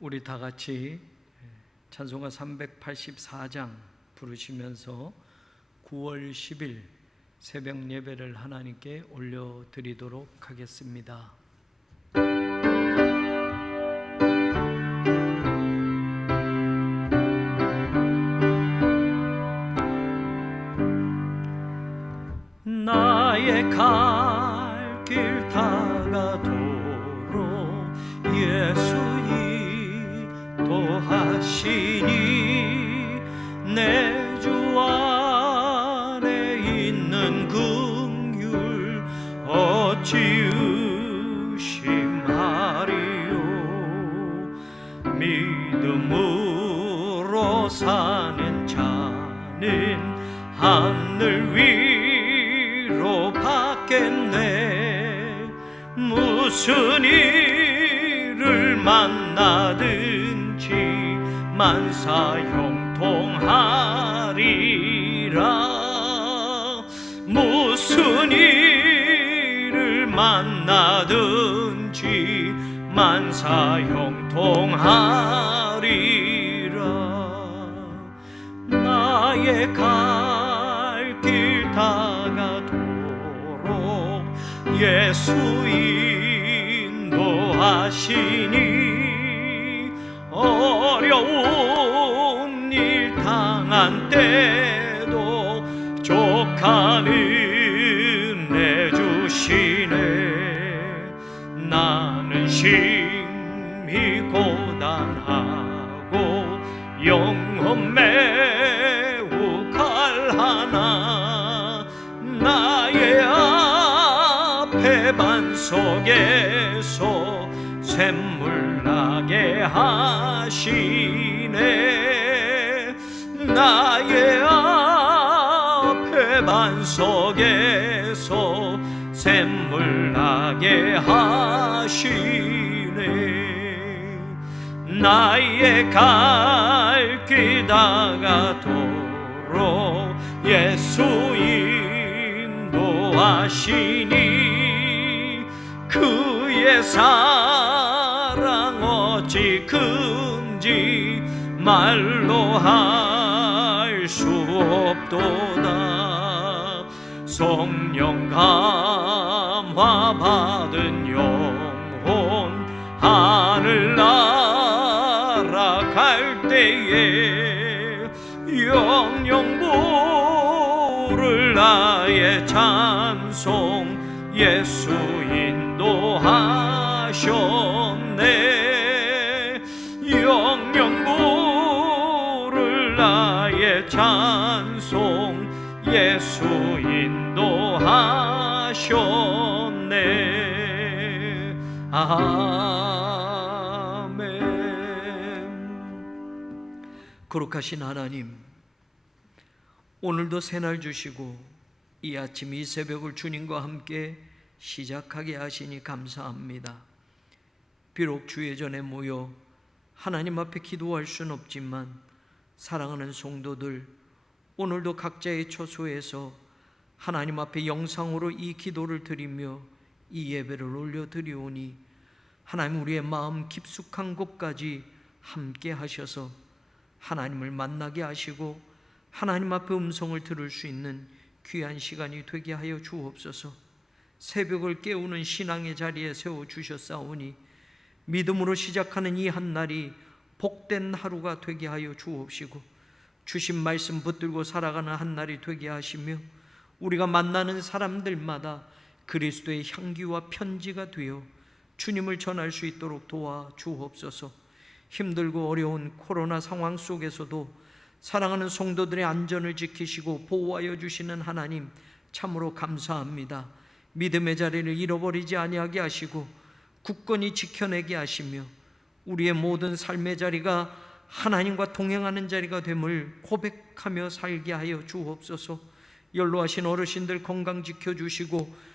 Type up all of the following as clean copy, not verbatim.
우리 다 같이 찬송가 384장 부르시면서 9월 10일 새벽 예배를 하나님께 올려드리도록 하겠습니다. 나의 갈 길 다가도록 예수 인도하시니 내 주 안에 있는 긍휼 어찌 의심하리요. 믿음으로 사는 자는 하늘 위로 받겠네. 무슨 일을 만나든지 만사형통하리라. 무슨 일을 만나든지 만사형통하리라. 나의 갈 길 다가도록 예수 인도하시니 어려운 일 당한 때도 족한 은혜 주시네. 나는 심히 고단하고 영혼 매우 갈하나 나의 앞에 반석에서 샘물 나게 하시네. 나의 앞에 반석에서 샘물 나게 하시네. 나의 갈 길 다가도록 예수 인도하시니 그의 사랑 어찌 큰지 말로 할 수 없도다. 성령 감화 받은 영혼 하늘 날아갈 때에 영영 부를 나의 찬송 예수 인도하셨네. 영영 부를 나의 찬송 예수 인도하셨네. 아멘. 거룩하신 하나님, 오늘도 새날 주시고 이 아침 이 새벽을 주님과 함께 시작하게 하시니 감사합니다. 비록 주의 전에 모여 하나님 앞에 기도할 수는 없지만 사랑하는 성도들 오늘도 각자의 처소에서 하나님 앞에 영상으로 이 기도를 드리며 이 예배를 올려드리오니 하나님 우리의 마음 깊숙한 곳까지 함께 하셔서 하나님을 만나게 하시고 하나님 앞에 음성을 들을 수 있는 귀한 시간이 되게 하여 주옵소서. 새벽을 깨우는 신앙의 자리에 세워주셨사오니 믿음으로 시작하는 이 한날이 복된 하루가 되게 하여 주옵시고 주신 말씀 붙들고 살아가는 한날이 되게 하시며 우리가 만나는 사람들마다 그리스도의 향기와 편지가 되어 주님을 전할 수 있도록 도와 주옵소서. 힘들고 어려운 코로나 상황 속에서도 사랑하는 성도들의 안전을 지키시고 보호하여 주시는 하나님 참으로 감사합니다. 믿음의 자리를 잃어버리지 아니하게 하시고 굳건히 지켜내게 하시며 우리의 모든 삶의 자리가 하나님과 동행하는 자리가 됨을 고백하며 살게 하여 주옵소서. 연로하신 어르신들 건강 지켜주시고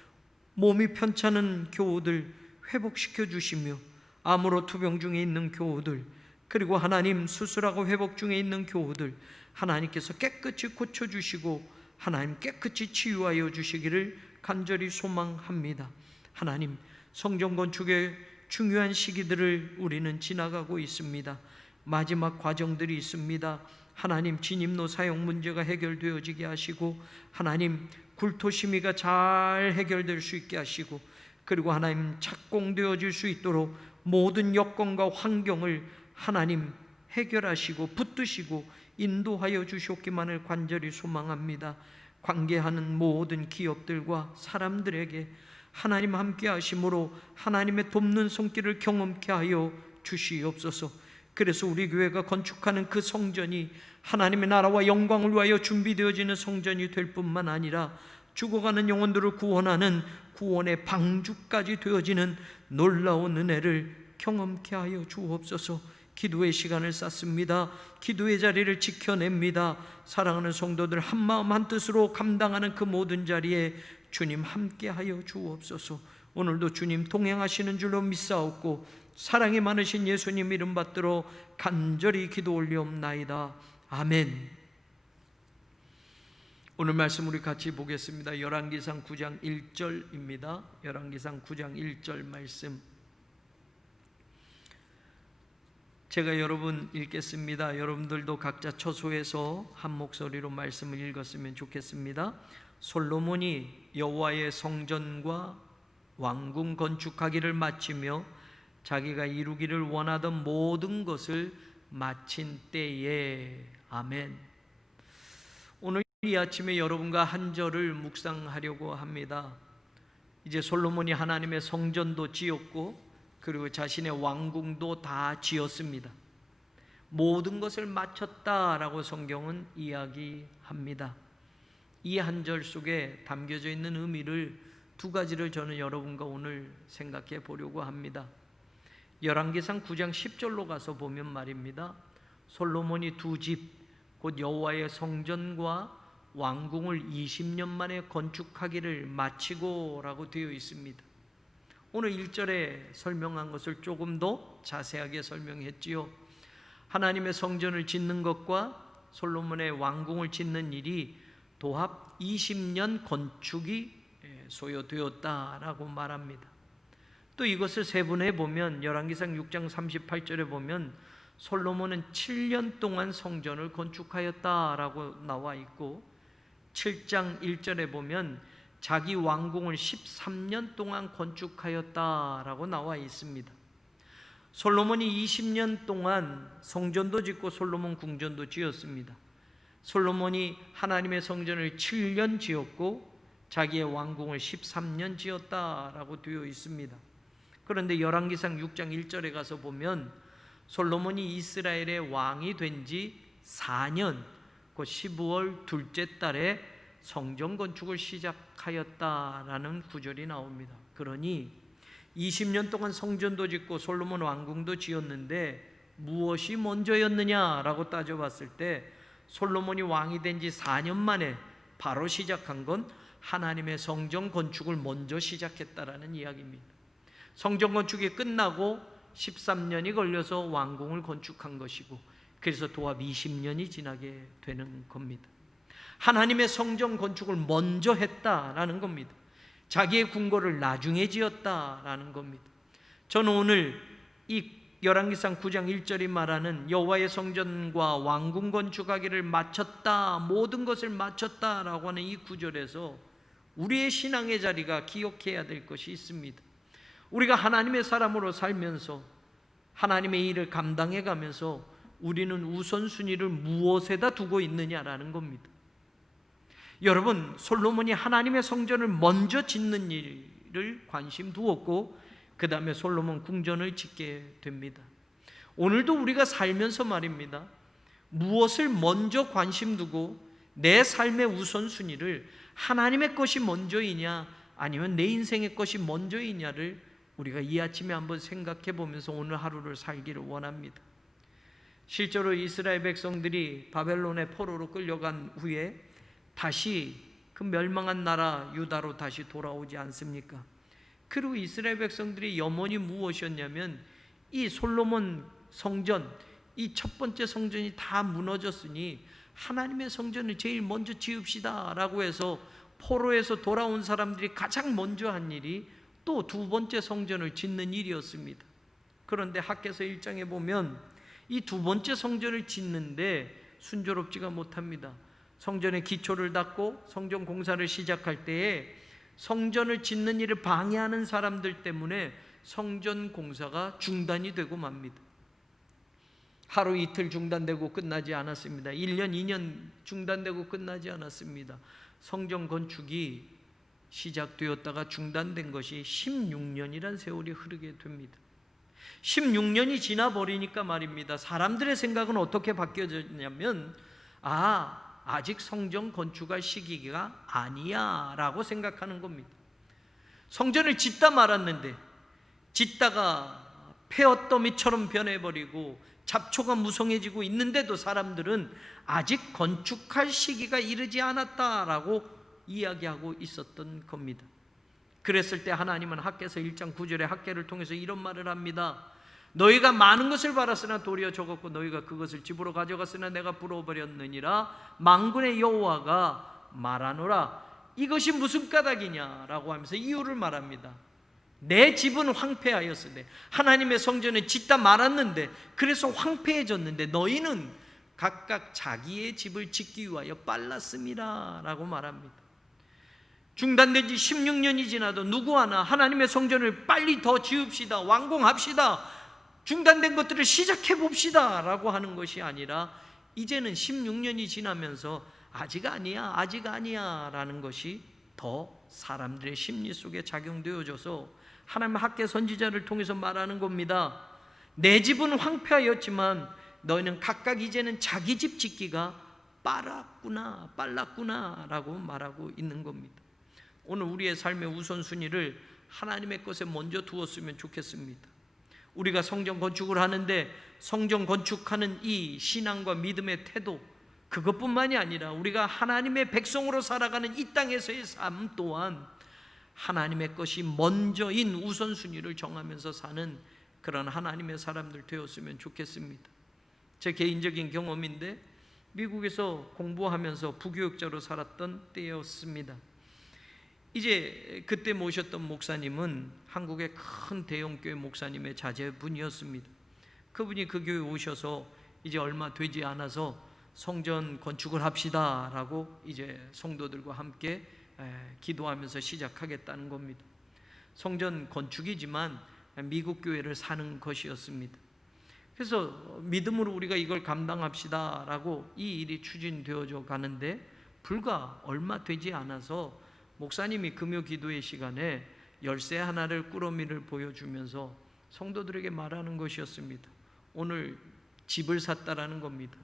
몸이 편찮은 교우들 회복시켜 주시며 암으로 투병 중에 있는 교우들 그리고 하나님 수술하고 회복 중에 있는 교우들 하나님께서 깨끗이 고쳐주시고 하나님 깨끗이 치유하여 주시기를 간절히 소망합니다. 하나님 성전 건축에 중요한 시기들을 우리는 지나가고 있습니다. 마지막 과정들이 있습니다. 하나님 진입로 사용 문제가 해결되어지게 하시고, 하나님 굴토심이가 잘 해결될 수 있게 하시고, 그리고 하나님 착공되어질 수 있도록 모든 여건과 환경을 하나님 해결하시고 붙드시고 인도하여 주셨기만을 간절히 소망합니다. 관계하는 모든 기업들과 사람들에게 하나님 함께 하심으로 하나님의 돕는 손길을 경험케 하여 주시옵소서. 그래서 우리 교회가 건축하는 그 성전이 하나님의 나라와 영광을 위하여 준비되어지는 성전이 될 뿐만 아니라 죽어가는 영혼들을 구원하는 구원의 방주까지 되어지는 놀라운 은혜를 경험케 하여 주옵소서. 기도의 시간을 쌓습니다. 기도의 자리를 지켜냅니다. 사랑하는 성도들 한마음 한뜻으로 감당하는 그 모든 자리에 주님 함께하여 주옵소서. 오늘도 주님 동행하시는 줄로 믿사옵고 사랑이 많으신 예수님 이름 받들어 간절히 기도 올리옵나이다. 아멘. 오늘 말씀 우리 같이 보겠습니다. 열왕기상 9장 1절입니다. 열왕기상 9장 1절 말씀 제가 여러분 읽겠습니다. 여러분들도 각자 처소에서 한 목소리로 말씀을 읽었으면 좋겠습니다. 솔로몬이 여호와의 성전과 왕궁 건축하기를 마치며 자기가 이루기를 원하던 모든 것을 마친 때에. 아멘. 오늘 이 아침에 여러분과 한 절을 묵상하려고 합니다. 이제 솔로몬이 하나님의 성전도 지었고 그리고 자신의 왕궁도 다 지었습니다. 모든 것을 마쳤다라고 성경은 이야기합니다. 이 한 절 속에 담겨져 있는 의미를 두 가지를 저는 여러분과 오늘 생각해 보려고 합니다. 열왕기상 9장 10절로 가서 보면 말입니다. 솔로몬이 두 집 곧 여호와의 성전과 왕궁을 20년 만에 건축하기를 마치고 라고 되어 있습니다. 오늘 1절에 설명한 것을 조금 더 자세하게 설명했지요. 하나님의 성전을 짓는 것과 솔로몬의 왕궁을 짓는 일이 도합 20년 건축이 소요되었다라고 말합니다. 또 이것을 세분해 보면 열왕기상 6장 38절에 보면 솔로몬은 7년 동안 성전을 건축하였다라고 나와 있고 7장 1절에 보면 자기 왕궁을 13년 동안 건축하였다라고 나와 있습니다. 솔로몬이 20년 동안 성전도 짓고 솔로몬 궁전도 지었습니다. 솔로몬이 하나님의 성전을 7년 지었고 자기의 왕궁을 13년 지었다라고 되어 있습니다. 그런데 열왕기상 6장 1절에 가서 보면 솔로몬이 이스라엘의 왕이 된 지 4년 곧 12월 둘째 달에 성전 건축을 시작하였다라는 구절이 나옵니다. 그러니 20년 동안 성전도 짓고 솔로몬 왕궁도 지었는데 무엇이 먼저였느냐라고 따져봤을 때 솔로몬이 왕이 된 지 4년 만에 바로 시작한 건 하나님의 성전 건축을 먼저 시작했다라는 이야기입니다. 성전 건축이 끝나고 13년이 걸려서 왕궁을 건축한 것이고 그래서 도합 20년이 지나게 되는 겁니다. 하나님의 성전 건축을 먼저 했다라는 겁니다. 자기의 궁궐을 나중에 지었다라는 겁니다. 저는 오늘 이 열왕기상 9장 1절이 말하는 여호와의 성전과 왕궁 건축하기를 마쳤다, 모든 것을 마쳤다라고 하는 이 구절에서 우리의 신앙의 자리가 기억해야 될 것이 있습니다. 우리가 하나님의 사람으로 살면서 하나님의 일을 감당해 가면서 우리는 우선순위를 무엇에다 두고 있느냐라는 겁니다. 여러분, 솔로몬이 하나님의 성전을 먼저 짓는 일을 관심 두었고 그 다음에 솔로몬 궁전을 짓게 됩니다. 오늘도 우리가 살면서 말입니다. 무엇을 먼저 관심 두고 내 삶의 우선순위를 하나님의 것이 먼저이냐 아니면 내 인생의 것이 먼저이냐를 우리가 이 아침에 한번 생각해 보면서 오늘 하루를 살기를 원합니다. 실제로 이스라엘 백성들이 바벨론의 포로로 끌려간 후에 다시 그 멸망한 나라 유다로 다시 돌아오지 않습니까? 그리고 이스라엘 백성들의 염원이 무엇이었냐면 이 솔로몬 성전, 이 첫 번째 성전이 다 무너졌으니 하나님의 성전을 제일 먼저 지읍시다 라고 해서 포로에서 돌아온 사람들이 가장 먼저 한 일이 또 두 번째 성전을 짓는 일이었습니다. 그런데 학개서 1장에 보면 이 두 번째 성전을 짓는데 순조롭지가 못합니다. 성전의 기초를 닦고 성전 공사를 시작할 때에 성전을 짓는 일을 방해하는 사람들 때문에 성전 공사가 중단이 되고 맙니다. 하루 이틀 중단되고 끝나지 않았습니다. 1년, 2년 중단되고 끝나지 않았습니다. 성전 건축이 시작되었다가 중단된 것이 16년이란 세월이 흐르게 됩니다. 16년이 지나버리니까 말입니다, 사람들의 생각은 어떻게 바뀌어졌냐면 아직 성전 건축할 시기가 아니야 라고 생각하는 겁니다. 성전을 짓다 말았는데 짓다가 폐어더미처럼 변해버리고 잡초가 무성해지고 있는데도 사람들은 아직 건축할 시기가 이르지 않았다라고 이야기하고 있었던 겁니다. 그랬을 때 하나님은 학개서 1장 9절에 학개를 통해서 이런 말을 합니다. 너희가 많은 것을 바랐으나 도리어 적었고 너희가 그것을 집으로 가져갔으나 내가 부어버렸느니라 만군의 여호와가 말하노라. 이것이 무슨 까닭이냐 라고 하면서 이유를 말합니다. 내 집은 황폐하였으되 하나님의 성전을 짓다 말았는데 그래서 황폐해졌는데 너희는 각각 자기의 집을 짓기 위하여 빨랐음이라 라고 말합니다. 중단된 지 16년이 지나도 누구 하나 하나님의 성전을 빨리 더 지읍시다, 완공합시다, 중단된 것들을 시작해 봅시다 라고 하는 것이 아니라 이제는 16년이 지나면서 아직 아니야 라는 것이 더 사람들의 심리 속에 작용되어져서 하나님의 학개 선지자를 통해서 말하는 겁니다. 내 집은 황폐하였지만 너희는 각각 이제는 자기 집 짓기가 빨랐구나 라고 말하고 있는 겁니다. 오늘 우리의 삶의 우선순위를 하나님의 것에 먼저 두었으면 좋겠습니다. 우리가 성전 건축을 하는데 성전 건축하는 이 신앙과 믿음의 태도, 그것뿐만이 아니라 우리가 하나님의 백성으로 살아가는 이 땅에서의 삶 또한 하나님의 것이 먼저인 우선순위를 정하면서 사는 그런 하나님의 사람들 되었으면 좋겠습니다. 제 개인적인 경험인데 미국에서 공부하면서 부교육자로 살았던 때였습니다. 이제 그때 모셨던 목사님은 한국의 큰 대형교회 목사님의 자제분이었습니다. 그분이 그 교회에 오셔서 이제 얼마 되지 않아서 성전 건축을 합시다 라고 이제 성도들과 함께 기도하면서 시작하겠다는 겁니다. 성전 건축이지만 미국 교회를 사는 것이었습니다. 그래서 믿음으로 우리가 이걸 감당합시다 라고 이 일이 추진되어져 가는데 불과 얼마 되지 않아서 목사님이 금요 기도의 시간에 열쇠 하나를 꾸러미를 보여주면서 성도들에게 말하는 것이었습니다. 오늘 집을 샀다라는 겁니다.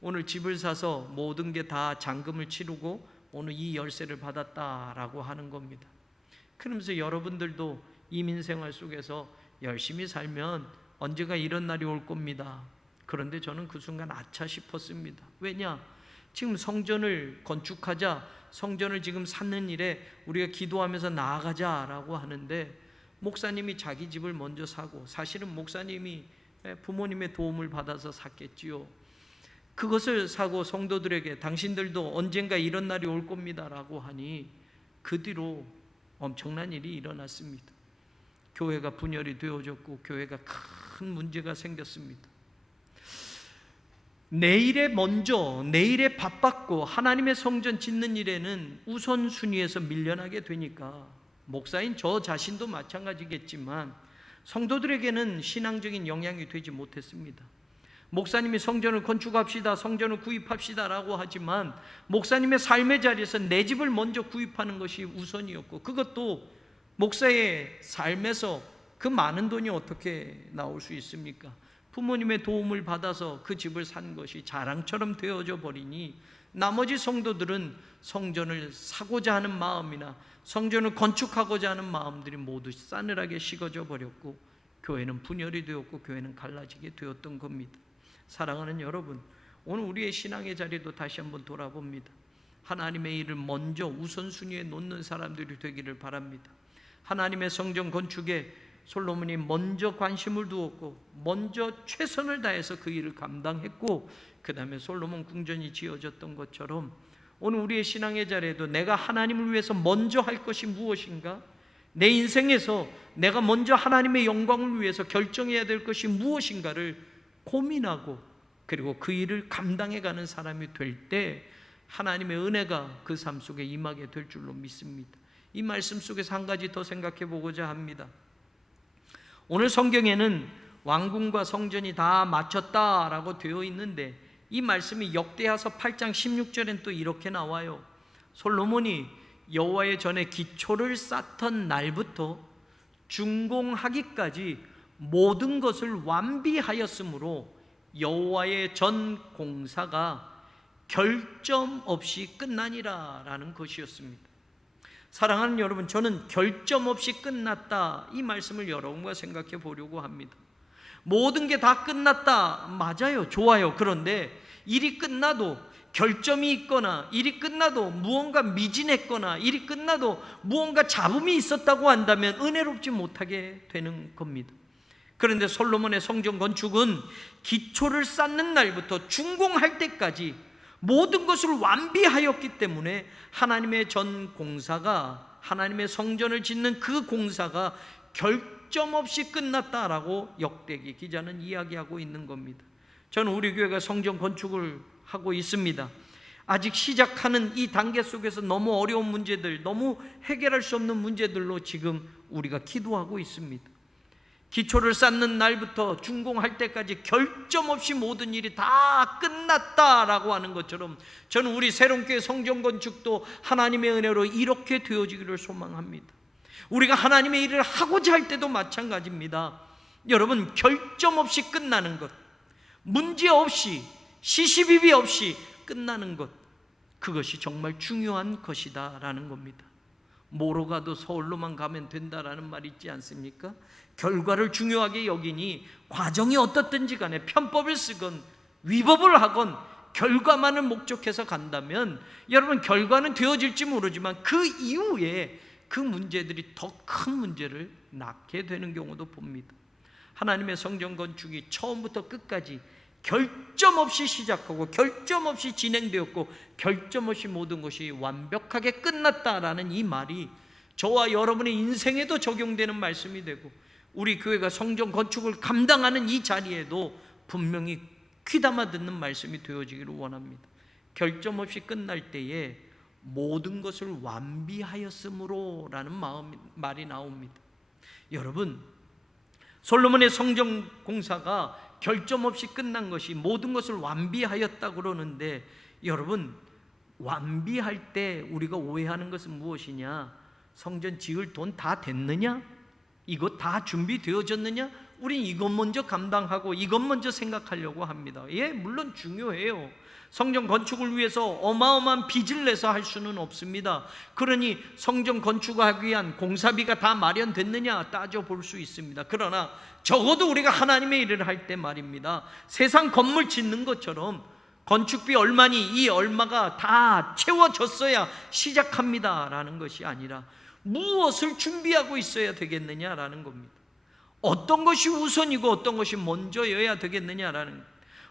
오늘 집을 사서 모든 게 다 잔금을 치르고 오늘 이 열쇠를 받았다라고 하는 겁니다. 그러면서 여러분들도 이민생활 속에서 열심히 살면 언젠가 이런 날이 올 겁니다. 그런데 저는 그 순간 아차 싶었습니다. 왜냐? 지금 성전을 건축하자, 성전을 지금 쌓는 일에 우리가 기도하면서 나아가자라고 하는데 목사님이 자기 집을 먼저 사고, 사실은 목사님이 부모님의 도움을 받아서 샀겠지요. 그것을 사고 성도들에게 당신들도 언젠가 이런 날이 올 겁니다라고 하니 그 뒤로 엄청난 일이 일어났습니다. 교회가 분열이 되어졌고 교회가 큰 문제가 생겼습니다. 내일에 바빴고 하나님의 성전 짓는 일에는 우선순위에서 밀려나게 되니까 목사인 저 자신도 마찬가지겠지만 성도들에게는 신앙적인 영향이 되지 못했습니다. 목사님이 성전을 건축합시다, 성전을 구입합시다 라고 하지만 목사님의 삶의 자리에서 내 집을 먼저 구입하는 것이 우선이었고, 그것도 목사의 삶에서 그 많은 돈이 어떻게 나올 수 있습니까? 부모님의 도움을 받아서 그 집을 산 것이 자랑처럼 되어져 버리니 나머지 성도들은 성전을 사고자 하는 마음이나 성전을 건축하고자 하는 마음들이 모두 싸늘하게 식어져 버렸고 교회는 분열이 되었고 교회는 갈라지게 되었던 겁니다. 사랑하는 여러분, 오늘 우리의 신앙의 자리도 다시 한번 돌아봅니다. 하나님의 일을 먼저 우선순위에 놓는 사람들이 되기를 바랍니다. 하나님의 성전 건축에 솔로몬이 먼저 관심을 두었고 먼저 최선을 다해서 그 일을 감당했고 그 다음에 솔로몬 궁전이 지어졌던 것처럼 오늘 우리의 신앙의 자리에도 내가 하나님을 위해서 먼저 할 것이 무엇인가, 내 인생에서 내가 먼저 하나님의 영광을 위해서 결정해야 될 것이 무엇인가를 고민하고 그리고 그 일을 감당해가는 사람이 될 때 하나님의 은혜가 그 삶 속에 임하게 될 줄로 믿습니다. 이 말씀 속에서 한 가지 더 생각해 보고자 합니다. 오늘 성경에는 왕궁과 성전이 다 마쳤다라고 되어 있는데 이 말씀이 역대하서 8장 16절엔 또 이렇게 나와요. 솔로몬이 여호와의 전에 기초를 쌓던 날부터 준공하기까지 모든 것을 완비하였으므로 여호와의 전 공사가 결점 없이 끝나니라 라는 것이었습니다. 사랑하는 여러분, 저는 결점 없이 끝났다 이 말씀을 여러분과 생각해 보려고 합니다. 모든 게 다 끝났다, 맞아요, 좋아요. 그런데 일이 끝나도 결점이 있거나 일이 끝나도 무언가 미진했거나 일이 끝나도 무언가 잡음이 있었다고 한다면 은혜롭지 못하게 되는 겁니다. 그런데 솔로몬의 성전 건축은 기초를 쌓는 날부터 준공할 때까지 모든 것을 완비하였기 때문에 하나님의 전 공사가, 하나님의 성전을 짓는 그 공사가 결점 없이 끝났다라고 역대기 기자는 이야기하고 있는 겁니다. 저는 우리 교회가 성전 건축을 하고 있습니다. 아직 시작하는 이 단계 속에서 너무 어려운 문제들, 너무 해결할 수 없는 문제들로 지금 우리가 기도하고 있습니다. 기초를 쌓는 날부터 준공할 때까지 결점 없이 모든 일이 다 끝났다라고 하는 것처럼 저는 우리 새롬교회 성전 건축도 하나님의 은혜로 이렇게 되어지기를 소망합니다. 우리가 하나님의 일을 하고자 할 때도 마찬가지입니다. 여러분, 결점 없이 끝나는 것, 문제 없이 시시비비 없이 끝나는 것, 그것이 정말 중요한 것이다라는 겁니다. 뭐로 가도 서울로만 가면 된다라는 말이 있지 않습니까? 결과를 중요하게 여기니 과정이 어떻든지 간에 편법을 쓰건 위법을 하건 결과만을 목적해서 간다면 여러분, 결과는 되어질지 모르지만 그 이후에 그 문제들이 더 큰 문제를 낳게 되는 경우도 봅니다. 하나님의 성전 건축이 처음부터 끝까지 결점 없이 시작하고 결점 없이 진행되었고 결점 없이 모든 것이 완벽하게 끝났다라는 이 말이 저와 여러분의 인생에도 적용되는 말씀이 되고 우리 교회가 성전 건축을 감당하는 이 자리에도 분명히 귀담아 듣는 말씀이 되어지기를 원합니다. 결점 없이 끝날 때에 모든 것을 완비하였으므로 라는 말이 나옵니다. 여러분, 솔로몬의 성전 공사가 결점 없이 끝난 것이 모든 것을 완비하였다고 그러는데 여러분, 완비할 때 우리가 오해하는 것은 무엇이냐? 성전 지을 돈 다 됐느냐? 이거 다 준비되어졌느냐? 우린 이것 먼저 감당하고 이것 먼저 생각하려고 합니다. 예, 물론 중요해요. 성전 건축을 위해서 어마어마한 빚을 내서 할 수는 없습니다. 그러니 성전 건축하기 위한 공사비가 다 마련됐느냐 따져볼 수 있습니다. 그러나 적어도 우리가 하나님의 일을 할 때 말입니다, 세상 건물 짓는 것처럼 건축비 얼마니 이 얼마가 다 채워졌어야 시작합니다 라는 것이 아니라 무엇을 준비하고 있어야 되겠느냐라는 겁니다. 어떤 것이 우선이고 어떤 것이 먼저여야 되겠느냐라는,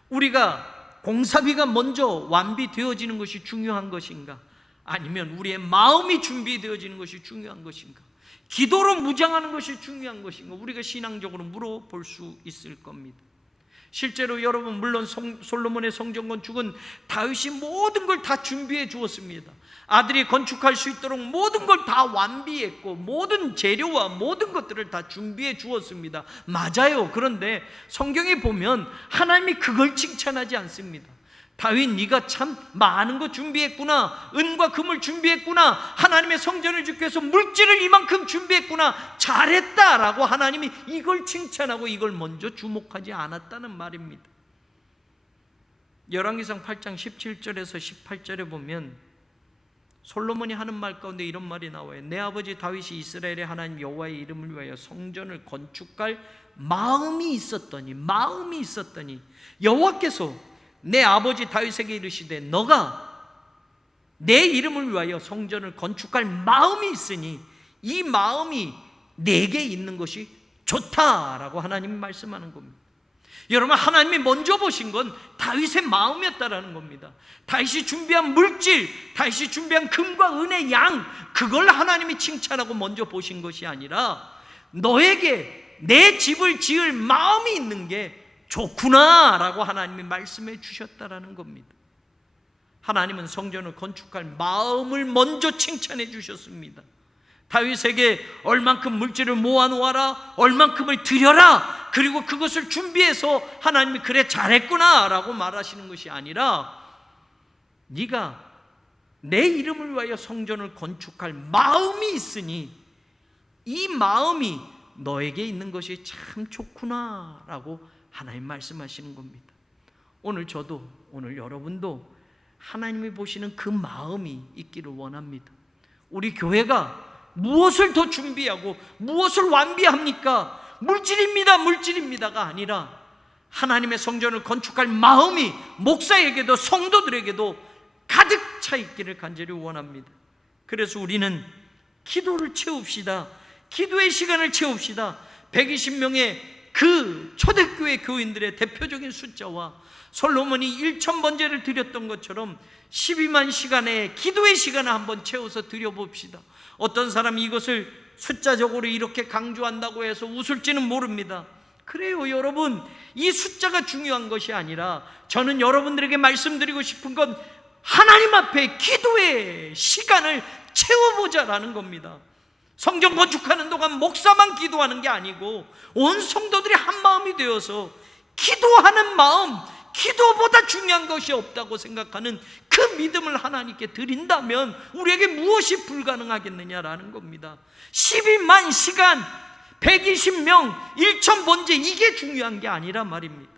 우리가 공사비가 먼저 완비되어지는 것이 중요한 것인가, 아니면 우리의 마음이 준비되어지는 것이 중요한 것인가, 기도로 무장하는 것이 중요한 것인가, 우리가 신앙적으로 물어볼 수 있을 겁니다. 실제로 여러분, 물론 솔로몬의 성전 건축은 다윗이 모든 걸 다 준비해 주었습니다. 아들이 건축할 수 있도록 모든 걸 다 완비했고 모든 재료와 모든 것들을 다 준비해 주었습니다. 맞아요. 그런데 성경에 보면 하나님이 그걸 칭찬하지 않습니다. 다윗, 네가 참 많은 거 준비했구나, 은과 금을 준비했구나, 하나님의 성전을 짓기 위해서 물질을 이만큼 준비했구나, 잘했다라고 하나님이 이걸 칭찬하고 이걸 먼저 주목하지 않았다는 말입니다. 열왕기상 8장 17절에서 18절에 보면 솔로몬이 하는 말 가운데 이런 말이 나와요. 내 아버지 다윗이 이스라엘의 하나님 여호와의 이름을 위하여 성전을 건축할 마음이 있었더니 여호와께서 내 아버지 다윗에게 이르시되 너가 내 이름을 위하여 성전을 건축할 마음이 있으니 이 마음이 내게 있는 것이 좋다라고 하나님이 말씀하는 겁니다. 여러분, 하나님이 먼저 보신 건 다윗의 마음이었다라는 겁니다. 다윗이 준비한 물질, 다윗이 준비한 금과 은의 양, 그걸 하나님이 칭찬하고 먼저 보신 것이 아니라 너에게 내 집을 지을 마음이 있는 게 좋구나 라고 하나님이 말씀해 주셨다라는 겁니다. 하나님은 성전을 건축할 마음을 먼저 칭찬해 주셨습니다. 다윗에게 얼만큼 물질을 모아놓아라, 얼만큼을 드려라, 그리고 그것을 준비해서 하나님이 그래 잘했구나 라고 말하시는 것이 아니라 네가 내 이름을 위하여 성전을 건축할 마음이 있으니 이 마음이 너에게 있는 것이 참 좋구나 라고 하나님 말씀하시는 겁니다. 오늘 저도, 오늘 여러분도 하나님이 보시는 그 마음이 있기를 원합니다. 우리 교회가 무엇을 더 준비하고 무엇을 완비합니까? 물질입니다가 아니라 하나님의 성전을 건축할 마음이 목사에게도 성도들에게도 가득 차 있기를 간절히 원합니다. 그래서 우리는 기도를 채웁시다. 기도의 시간을 채웁시다. 120명의 그 초대교회 교인들의 대표적인 숫자와 솔로몬이 1,000번제를 드렸던 것처럼 12만 시간의 기도의 시간을 한번 채워서 드려봅시다. 어떤 사람이 이것을 숫자적으로 이렇게 강조한다고 해서 웃을지는 모릅니다. 그래요, 여러분, 이 숫자가 중요한 것이 아니라 저는 여러분들에게 말씀드리고 싶은 건 하나님 앞에 기도의 시간을 채워보자라는 겁니다. 성전 건축하는 동안 목사만 기도하는 게 아니고 온 성도들이 한 마음이 되어서 기도하는 마음, 기도보다 중요한 것이 없다고 생각하는 그 믿음을 하나님께 드린다면 우리에게 무엇이 불가능하겠느냐라는 겁니다. 12만 시간, 120명, 1,000번제, 이게 중요한 게 아니라 말입니다.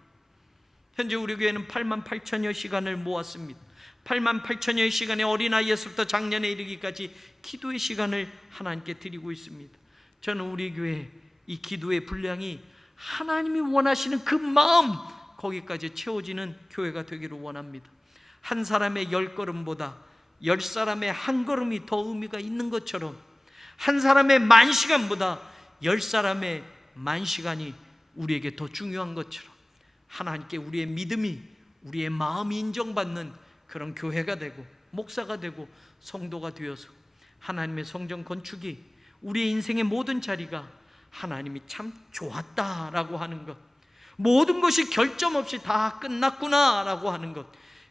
현재 우리 교회는 8만 8천여 시간을 모았습니다. 8만 8천여의 시간에 어린아이에서부터 장년에 이르기까지 기도의 시간을 하나님께 드리고 있습니다. 저는 우리 교회 이 기도의 분량이 하나님이 원하시는 그 마음, 거기까지 채워지는 교회가 되기를 원합니다. 한 사람의 10걸음보다 10사람의 한 걸음이 더 의미가 있는 것처럼 한 사람의 10,000시간보다 10사람의 10,000시간이 우리에게 더 중요한 것처럼 하나님께 우리의 믿음이, 우리의 마음이 인정받는 그런 교회가 되고 목사가 되고 성도가 되어서 하나님의 성전 건축이 우리의 인생의 모든 자리가 하나님이 참 좋았다라고 하는 것, 모든 것이 결점 없이 다 끝났구나라고 하는 것,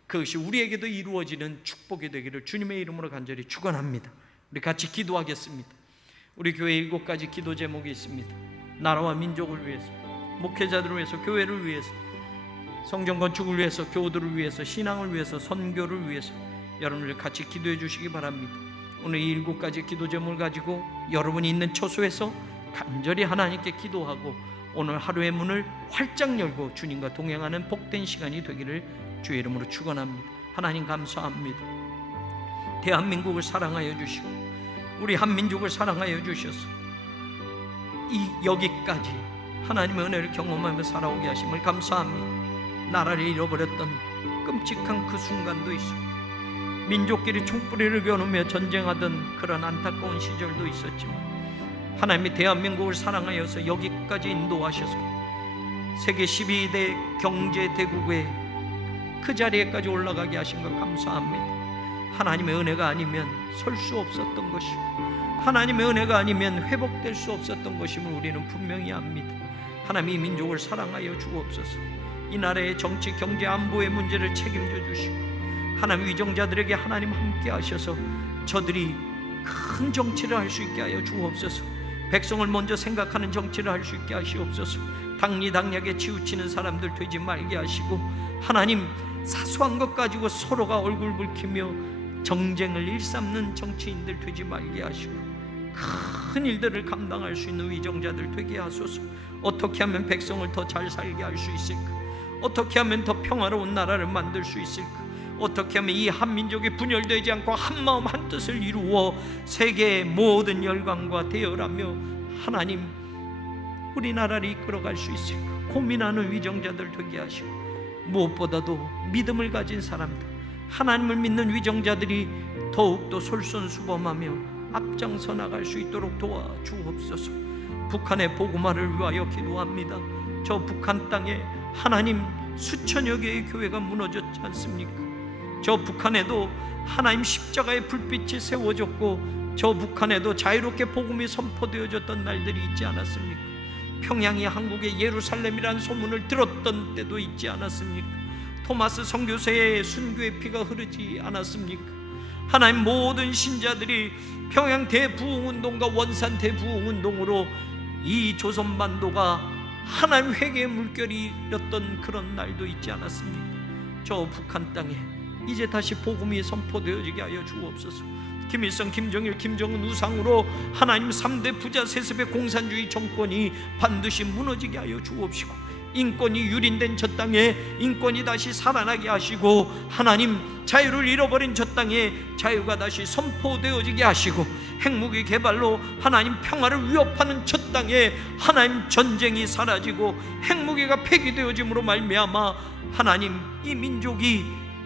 그것이 우리에게도 이루어지는 축복이 되기를 주님의 이름으로 간절히 축원합니다. 우리 같이 기도하겠습니다. 우리 교회 7가지 기도 제목이 있습니다. 나라와 민족을 위해서, 목회자들을 위해서, 교회를 위해서, 성전 건축을 위해서, 교우들을 위해서, 신앙을 위해서, 선교를 위해서 여러분들 같이 기도해 주시기 바랍니다. 오늘 이 7가지 기도 제목을 가지고 여러분이 있는 처소에서 간절히 하나님께 기도하고 오늘 하루의 문을 활짝 열고 주님과 동행하는 복된 시간이 되기를 주의 이름으로 축원합니다. 하나님 감사합니다. 대한민국을 사랑하여 주시고 우리 한민족을 사랑하여 주셔서 여기까지 하나님의 은혜를 경험하며 살아오게 하심을 감사합니다. 나라를 잃어버렸던 끔찍한 그 순간도 있었고 민족끼리 총뿌리를 겨누며 전쟁하던 그런 안타까운 시절도 있었지만 하나님이 대한민국을 사랑하여서 여기까지 인도하셔서 세계 12대 경제 대국의 그 자리에까지 올라가게 하신 것 감사합니다. 하나님의 은혜가 아니면 설 수 없었던 것이고 하나님의 은혜가 아니면 회복될 수 없었던 것임을 우리는 분명히 압니다. 하나님 이 민족을 사랑하여 주옵소서. 이 나라의 정치, 경제, 안보의 문제를 책임져 주시고 하나님 위정자들에게 하나님 함께 하셔서 저들이 큰 정치를 할 수 있게 하여 주옵소서. 백성을 먼저 생각하는 정치를 할 수 있게 하시옵소서. 당리당략에 치우치는 사람들 되지 말게 하시고 하나님 사소한 것 가지고 서로가 얼굴 붉히며 정쟁을 일삼는 정치인들 되지 말게 하시고 큰 일들을 감당할 수 있는 위정자들 되게 하소서. 어떻게 하면 백성을 더 잘 살게 할 수 있을까? 어떻게 하면 더 평화로운 나라를 만들 수 있을까? 어떻게 하면 이 한민족이 분열되지 않고 한마음 한뜻을 이루어 세계의 모든 열강과 대열하며 하나님 우리나라를 이끌어갈 수 있을까? 고민하는 위정자들 되게 하시고 무엇보다도 믿음을 가진 사람들, 하나님을 믿는 위정자들이 더욱더 솔선수범하며 앞장서 나갈 수 있도록 도와주옵소서. 북한의 복음화를 위하여 기도합니다. 저 북한 땅에 하나님 수천여 개의 교회가 무너졌지 않습니까? 저 북한에도 하나님 십자가의 불빛이 세워졌고 저 북한에도 자유롭게 복음이 선포되어졌던 날들이 있지 않았습니까? 평양이 한국의 예루살렘이라는 소문을 들었던 때도 있지 않았습니까? 토마스 선교사의 순교의 피가 흐르지 않았습니까? 하나님 모든 신자들이 평양 대부흥운동과 원산 대부흥운동으로 이 조선반도가 하나님 회개의 물결이 일었던 그런 날도 있지 않았습니까? 저 북한 땅에 이제 다시 복음이 선포되어지게 하여 주옵소서. 김일성, 김정일, 김정은 우상으로 하나님 3대 부자 세습의 공산주의 정권이 반드시 무너지게 하여 주옵시고, 인권이 유린된 저 땅에 인권이 다시 살아나게 하시고, 하나님 자유를 잃어버린 저 땅에 자유가 다시 선포되어지게 하시고, 핵무기 개발로 하나님 평화를 위협하는 저 땅에 하나님 전쟁이 사라지고 핵무기가 폐기되어짐으로 말미암아 하나님 이 민족이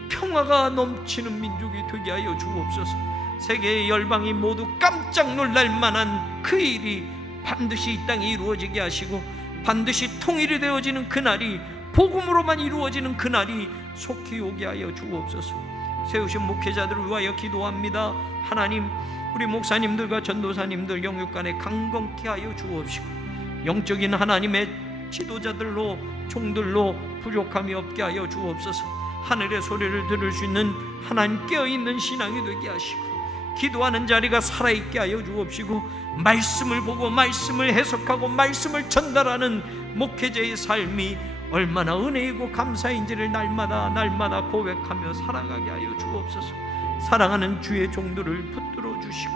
평화가 넘치는 민족이 되게 하여 주옵소서. 세계의 열방이 모두 깜짝 놀랄 만한 그 일이 반드시 이 땅에 이루어지게 하시고, 반드시 통일이 되어지는 그날이, 복음으로만 이루어지는 그날이 속히 오게 하여 주옵소서. 세우신 목회자들을 위하여 기도합니다. 하나님, 우리 목사님들과 전도사님들 영육간에 강건케 하여 주옵시고, 영적인 하나님의 지도자들로 종들로 부족함이 없게 하여 주옵소서. 하늘의 소리를 들을 수 있는 하나님 깨어있는 신앙이 되게 하시고, 기도하는 자리가 살아있게 하여 주옵시고, 말씀을 보고 말씀을 해석하고 말씀을 전달하는 목회자의 삶이 얼마나 은혜이고 감사인지를 날마다 고백하며 살아가게 하여 주옵소서. 사랑하는 주의 종들을 붙들어 주시고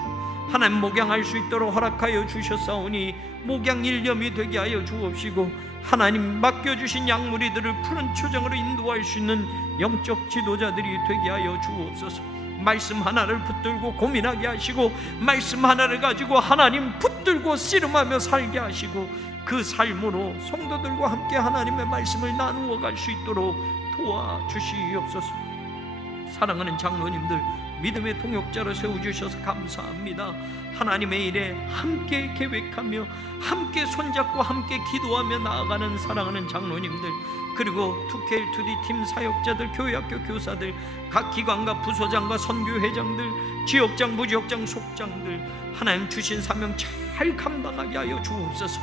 하나님 목양할 수 있도록 허락하여 주셨사오니 목양 일념이 되게 하여 주옵시고, 하나님 맡겨주신 양무리들을 푸른 초정으로 인도할 수 있는 영적 지도자들이 되게 하여 주옵소서. 말씀 하나를 붙들고 고민하게 하시고, 말씀 하나를 가지고 하나님 붙들고 씨름하며 살게 하시고, 그 삶으로 성도들과 함께 하나님의 말씀을 나누어 갈 수 있도록 도와주시옵소서. 사랑하는 장로님들 믿음의 동역자로 세워주셔서 감사합니다. 하나님의 일에 함께 계획하며 함께 손잡고 함께 기도하며 나아가는 사랑하는 장로님들, 그리고 2K2D 팀 사역자들, 교회학교 교사들, 각 기관과 부소장과 선교회장들, 지역장, 부지역장, 속장들, 하나님 주신 사명 잘 감당하게 하여 주옵소서.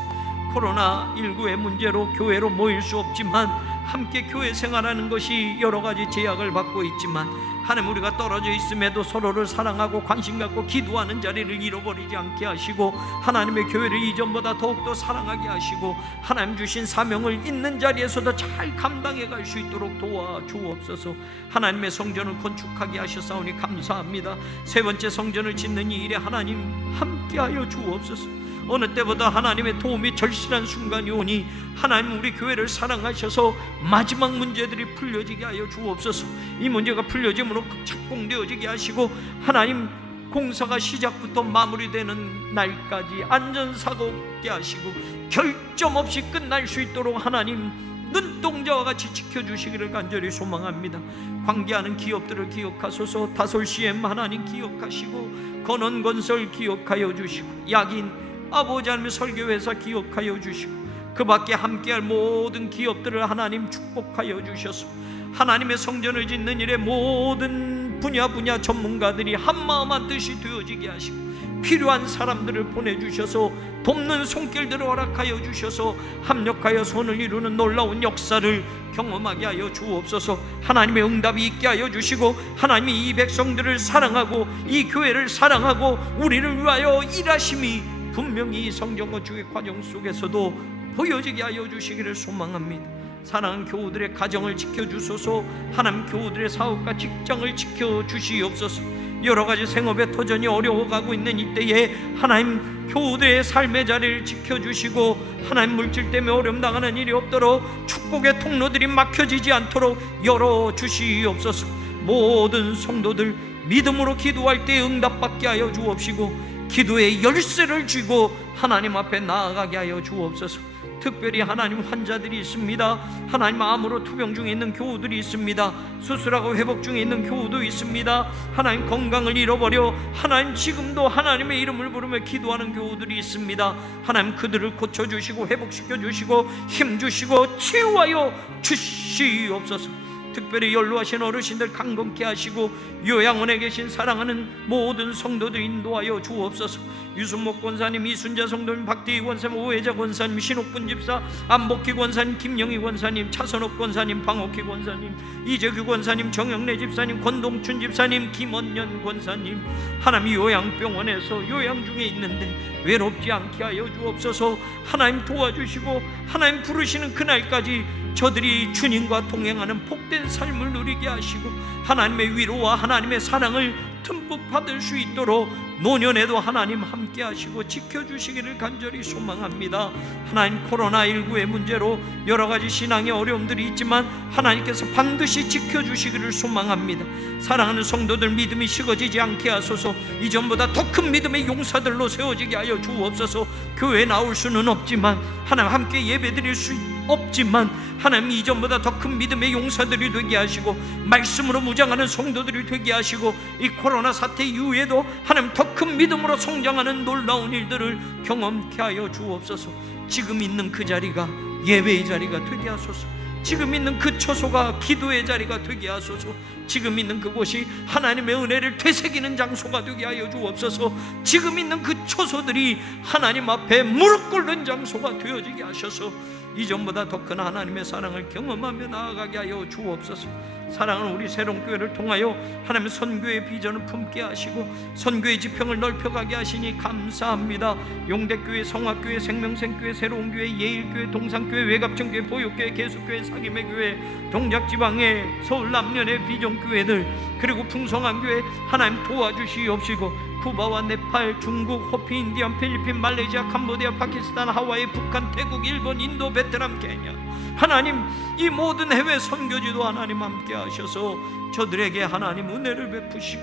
코로나19의 문제로 교회로 모일 수 없지만 함께 교회 생활하는 것이 여러 가지 제약을 받고 있지만, 하나님 우리가 떨어져 있음에도 서로를 사랑하고 관심 갖고 기도하는 자리를 잃어버리지 않게 하시고, 하나님의 교회를 이전보다 더욱더 사랑하게 하시고, 하나님 주신 사명을 있는 자리에서도 잘 감당해 갈 수 있도록 도와주옵소서. 하나님의 성전을 건축하게 하셨사오니 감사합니다. 세 번째 성전을 짓는 이 일에 하나님 함께하여 주옵소서. 어느 때보다 하나님의 도움이 절실한 순간이 오니 하나님 우리 교회를 사랑하셔서 마지막 문제들이 풀려지게 하여 주옵소서. 이 문제가 풀려짐으로 착공되어지게 하시고, 하나님 공사가 시작부터 마무리되는 날까지 안전사고 없게 하시고 결점 없이 끝날 수 있도록 하나님 눈동자와 같이 지켜주시기를 간절히 소망합니다. 관계하는 기업들을 기억하소서. 다솔CM 하나님 기억하시고, 건원건설 기억하여 주시고, 약인 아버지 하나님 설교회사 기억하여 주시고, 그 밖에 함께할 모든 기업들을 하나님 축복하여 주셔서 하나님의 성전을 짓는 일에 모든 분야 전문가들이 한마음 한뜻이 되어지게 하시고, 필요한 사람들을 보내주셔서 돕는 손길들을 허락하여 주셔서 합력하여 손을 이루는 놀라운 역사를 경험하게 하여 주옵소서. 하나님의 응답이 있게 하여 주시고, 하나님이 이 백성들을 사랑하고 이 교회를 사랑하고 우리를 위하여 일하심이 분명히 이 성전 건축의 과정 속에서도 보여지게 하여 주시기를 소망합니다. 사랑하는 교우들의 가정을 지켜주소서. 하나님 교우들의 사업과 직장을 지켜주시옵소서. 여러 가지 생업의 터전이 어려워가고 있는 이때에 하나님 교우들의 삶의 자리를 지켜주시고, 하나님 물질 때문에 어려움 당하는 일이 없도록 축복의 통로들이 막혀지지 않도록 열어주시옵소서. 모든 성도들 믿음으로 기도할 때 응답받게 하여 주옵시고, 기도의 열쇠를 쥐고 하나님 앞에 나아가게 하여 주옵소서. 특별히 하나님 환자들이 있습니다. 하나님 암으로 투병 중에 있는 교우들이 있습니다. 수술하고 회복 중에 있는 교우도 있습니다. 하나님 건강을 잃어버려 하나님 지금도 하나님의 이름을 부르며 기도하는 교우들이 있습니다. 하나님 그들을 고쳐주시고 회복시켜 주시고 힘주시고 치유하여 주시옵소서. 특별히 연로하신 어르신들 강건케 하시고 요양원에 계신 사랑하는 모든 성도들 인도하여 주옵소서. 유순목 권사님, 이순자 성도님, 박대희 권사님, 오혜자 권사님, 신옥분 집사, 안복희 권사님, 김영희 권사님, 차선옥 권사님, 방옥희 권사님, 이재규 권사님, 정영래 집사님, 권동춘 집사님, 김원년 권사님, 하나님 요양병원에서 요양 중에 있는데 외롭지 않게 하여 주옵소서. 하나님 도와주시고 하나님 부르시는 그날까지 저들이 주님과 동행하는 복된 삶을 누리게 하시고 하나님의 위로와 하나님의 사랑을 듬뿍 받을 수 있도록 노년에도 하나님 함께 하시고 지켜주시기를 간절히 소망합니다. 하나님 코로나19의 문제로 여러 가지 신앙의 어려움들이 있지만 하나님께서 반드시 지켜주시기를 소망합니다. 사랑하는 성도들 믿음이 식어지지 않게 하소서. 이전보다 더 큰 믿음의 용사들로 세워지게 하여 주옵소서. 교회에 나올 수는 없지만 하나님 함께 예배드릴 수 없지만 하나님 이전보다 더 큰 믿음의 용사들이 되게 하시고 말씀으로 무장하는 성도들이 되게 하시고 이 코로나 사태 이후에도 하나님 더 큰 믿음으로 성장하는 놀라운 일들을 경험케 하여 주옵소서. 지금 있는 그 자리가 예배의 자리가 되게 하소서. 지금 있는 그 처소가 기도의 자리가 되게 하소서. 지금 있는 그곳이 하나님의 은혜를 되새기는 장소가 되게 하여 주옵소서. 지금 있는 그 처소들이 하나님 앞에 무릎 꿇는 장소가 되어지게 하셔서 이전보다 더 큰 하나님의 사랑을 경험하며 나아가게 하여 주옵소서. 사랑하는 우리 새롬교회를 통하여 하나님의 선교의 비전을 품게 하시고 선교의 지평을 넓혀가게 하시니 감사합니다. 용대교회, 성화교회, 생명생교회, 새로운교회, 예일교회, 동산교회, 외갑천교회, 보육교회, 계수교회, 사기매교회, 동작지방의 서울 남면의 비전교회들 그리고 풍성한교회 하나님 도와주시옵시고 쿠바와 네팔, 중국, 호피, 인디안, 필리핀, 말레이시아, 캄보디아, 파키스탄, 하와이, 북한, 태국, 일본, 인도, 베트남, 케냐 하나님 이 모든 해외 선교지도 하나님 함께 하셔서 저들에게 하나님 은혜를 베푸시고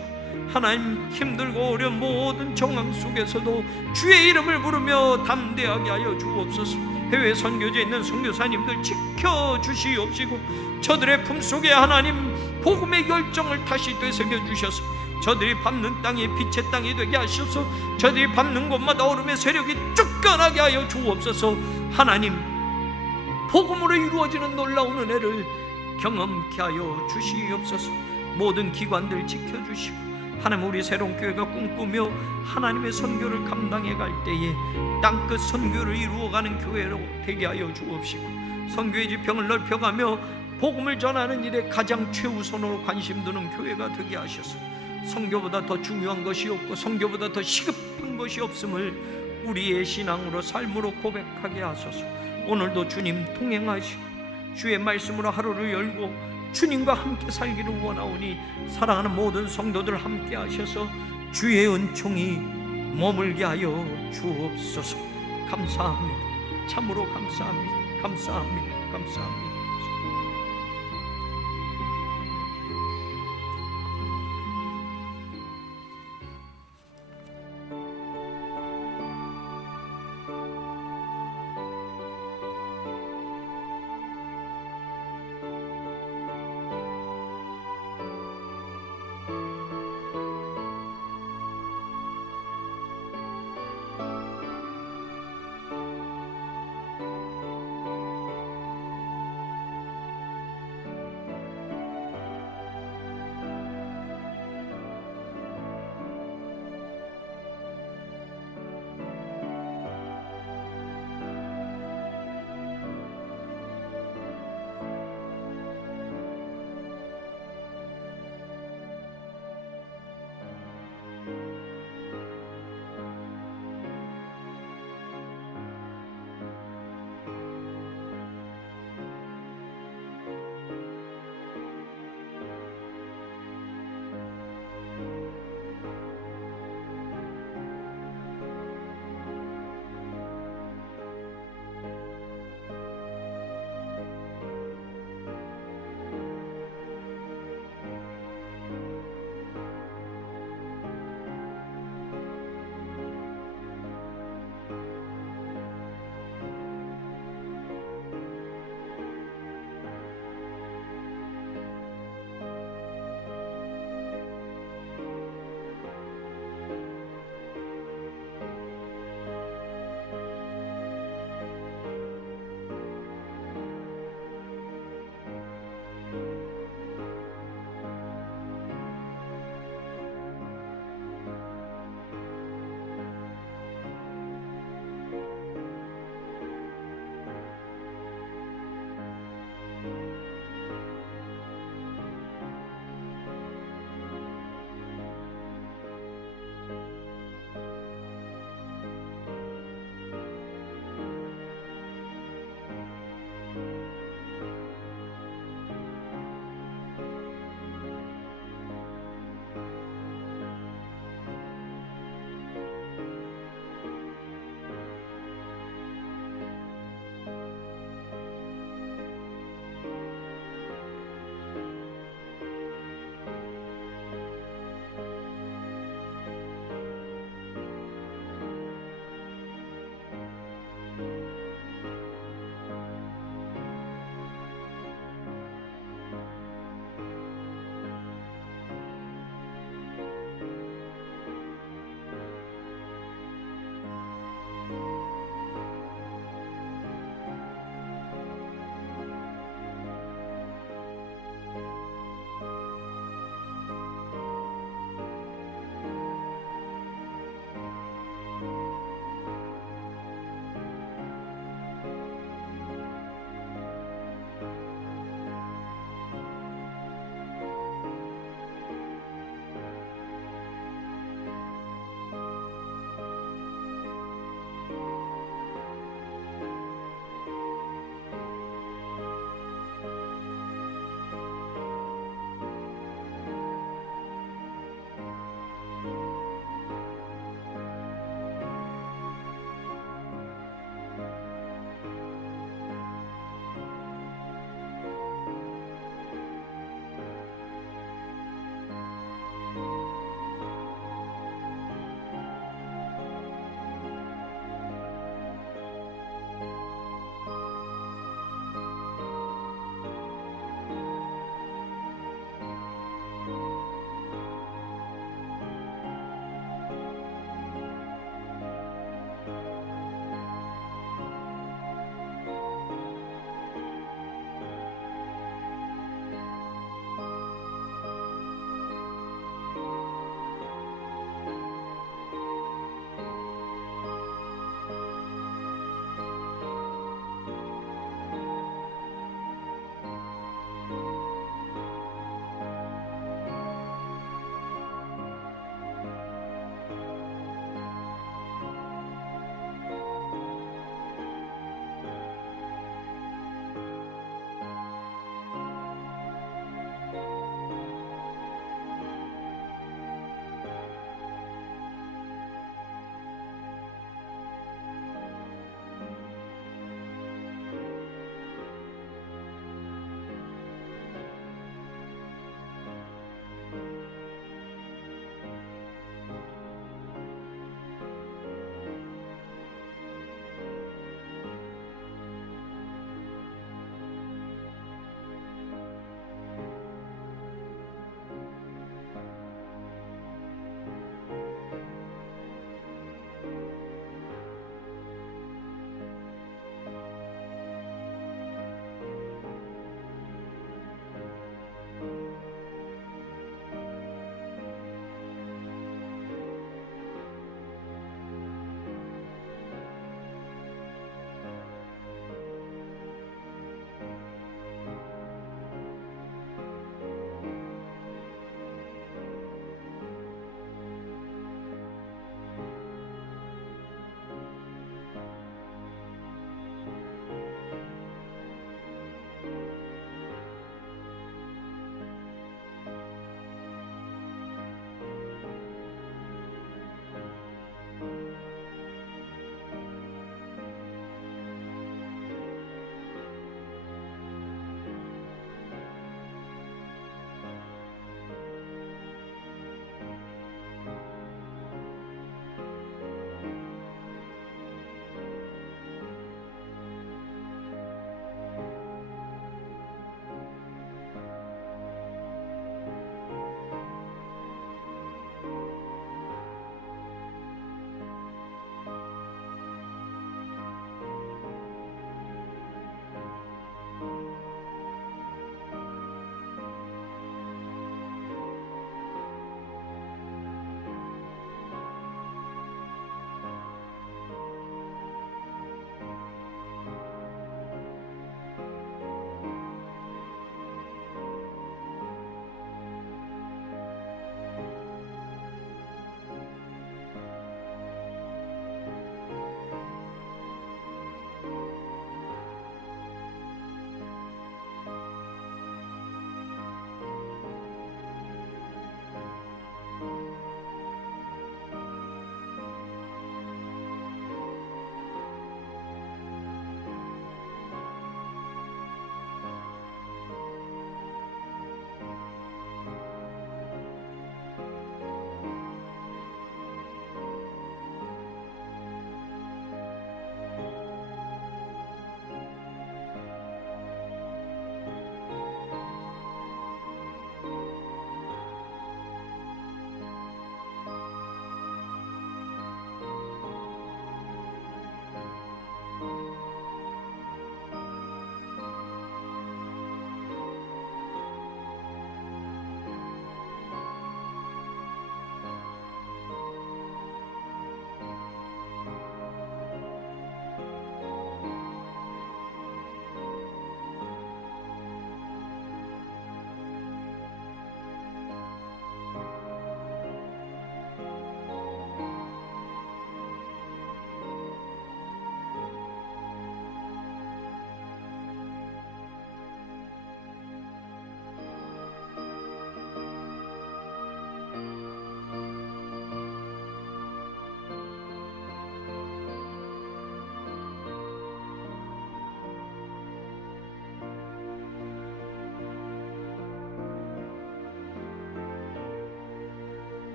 하나님 힘들고 어려운 모든 정황 속에서도 주의 이름을 부르며 담대하게 하여 주옵소서. 해외 선교지에 있는 선교사님들 지켜주시옵시고 저들의 품속에 하나님 복음의 열정을 다시 되새겨 주셔서 저들이 밟는 땅이 빛의 땅이 되게 하셔서 저들이 밟는 곳마다 얼음의 세력이 쫓겨나게 하여 주옵소서. 하나님 복음으로 이루어지는 놀라운 은혜를 경험케 하여 주시옵소서. 모든 기관들 지켜주시고 하나님 우리 새롬교회가 꿈꾸며 하나님의 선교를 감당해 갈 때에 땅끝 선교를 이루어가는 교회로 되게 하여 주옵시고 선교의 지평을 넓혀가며 복음을 전하는 일에 가장 최우선으로 관심 두는 교회가 되게 하셔서 선교보다 더 중요한 것이 없고 선교보다 더 시급한 것이 없음을 우리의 신앙으로 삶으로 고백하게 하소서. 오늘도 주님 동행하시고 주의 말씀으로 하루를 열고 주님과 함께 살기를 원하오니 사랑하는 모든 성도들 함께 하셔서 주의 은총이 머물게 하여 주옵소서. 감사합니다. 참으로 감사합니다. 감사합니다. 감사합니다.